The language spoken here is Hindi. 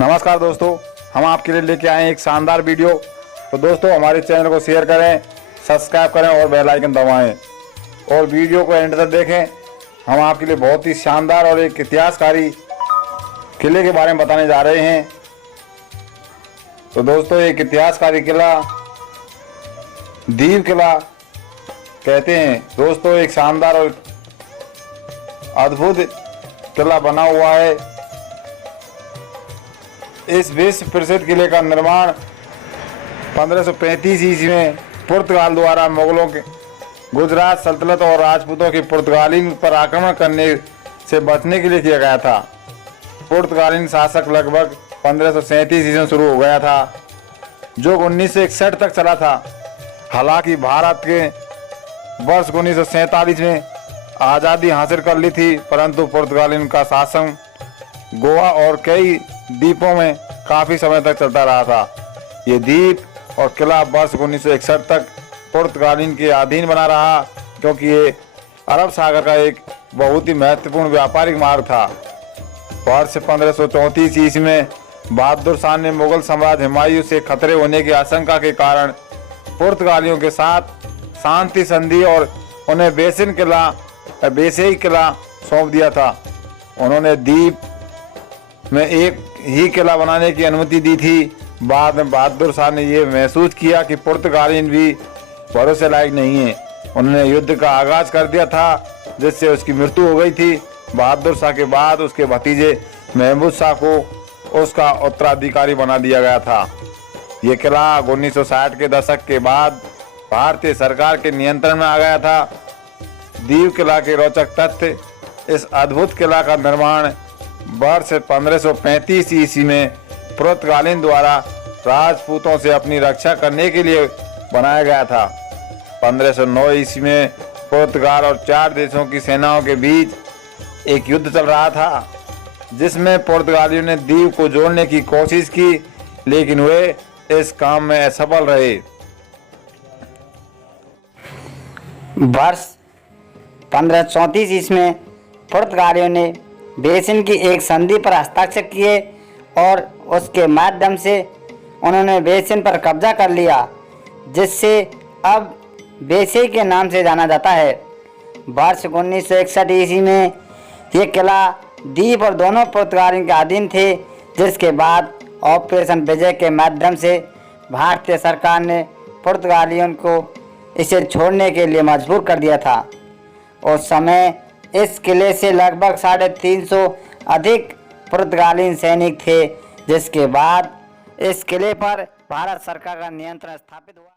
नमस्कार दोस्तों, हम आपके लिए लेके आए हैं एक शानदार वीडियो। तो दोस्तों हमारे चैनल को शेयर करें, सब्सक्राइब करें और बेल आइकन दबाएं और वीडियो को एंड तक देखें। हम आपके लिए बहुत ही शानदार और एक इतिहासकारी किले के बारे में बताने जा रहे हैं। तो दोस्तों एक इतिहासकारी किला दीव किला कहते हैं। दोस्तों एक शानदार और अद्भुत किला बना हुआ है। इस विश्व प्रसिद्ध किले का निर्माण 1535 ईस्वी में पुर्तगाल द्वारा मुगलों के गुजरात सल्तनत और राजपूतों की पुर्तगालियों पर आक्रमण करने से बचने के लिए किया गया था। पुर्तगाली शासक लगभग 1537 ईस्वी में शुरू हो गया था, जो 1961 तक चला था। हालांकि भारत के वर्ष 1947 में आज़ादी हासिल कर ली थी, परंतु पुर्तगालियों का शासन गोवा और कई द्वीपों में काफ़ी समय तक चलता रहा था। ये द्वीप और किला वर्ष 1961 तक पुर्तगालियों के अधीन बना रहा, क्योंकि ये अरब सागर का एक बहुत ही महत्वपूर्ण व्यापारिक मार्ग था। वर्ष 1534 ईस्वी में बहादुर शाह ने मुगल सम्राट हुमायूं से खतरे होने की आशंका के कारण पुर्तगालियों के साथ शांति संधि और उन्हें बेसई किला सौंप दिया था। उन्होंने द्वीप में एक ही किला बनाने की अनुमति दी थी। बाद में बहादुर शाह ने यह महसूस किया कि पुर्तगाली भी भरोसे लायक नहीं है। उन्होंने युद्ध का आगाज कर दिया था, जिससे उसकी मृत्यु हो गई थी। बहादुर शाह के बाद उसके भतीजे महमूद शाह को उसका उत्तराधिकारी बना दिया गया था। यह किला 1960 के दशक के बाद भारतीय सरकार के नियंत्रण में आ गया था। दीव किला के रोचक तथ्य: इस अद्भुत किला का निर्माण वर्ष 1535 ईस्वी में पुर्तगालियों द्वारा राजपूतों से अपनी रक्षा करने के लिए बनाया गया था। 1509 ईस्वी में पुर्तगाल और 4 देशों की सेनाओं के बीच एक युद्ध चल रहा था, जिसमें पुर्तगालियों ने दीव को जोड़ने की कोशिश की, लेकिन वे इस काम में असफल रहे। वर्ष 1534 ईस्वी में पुर्तगालियों ने बेसिन की एक संधि पर हस्ताक्षर किए और उसके माध्यम से उन्होंने बेसिन पर कब्जा कर लिया, जिससे अब बेसई के नाम से जाना जाता है। वर्ष 1961 ईस्वी में ये किला द्वीप और दोनों पुर्तगालियों के अधीन थे, जिसके बाद ऑपरेशन विजय के माध्यम से भारतीय सरकार ने पुर्तगालियों को इसे छोड़ने के लिए मजबूर कर दिया था। उस समय इस किले से लगभग 350 अधिक पुर्तगाली सैनिक थे, जिसके बाद इस किले पर भारत सरकार का नियंत्रण स्थापित हुआ।